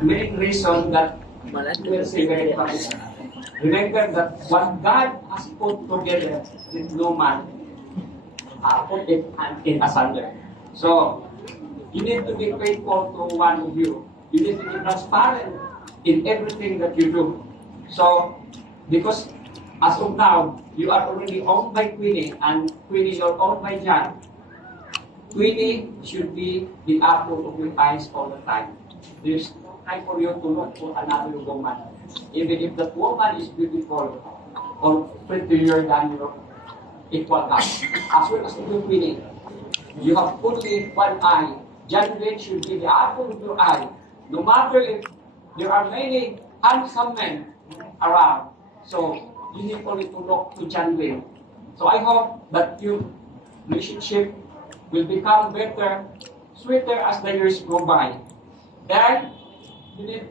main reason that will say very funny. Remember that what God has put together, with no man put it in asunder. So, you need to be faithful to one of you. You need to be transparent in everything that you do. So, because as of now, you are already owned by Queenie, and Queenie, you're owned by John. Queenie should be the apple of your eyes all the time. There's no time for you to look for another woman. Even if that woman is beautiful or prettier than your equal us. As well as you, Queenie, you have only one eye. John Wayne should be the apple of your eye. No matter if there are many handsome men around. So, you need only to look to John Wayne. So I hope that your relationship will become better, sweeter as the years go by. Then, you need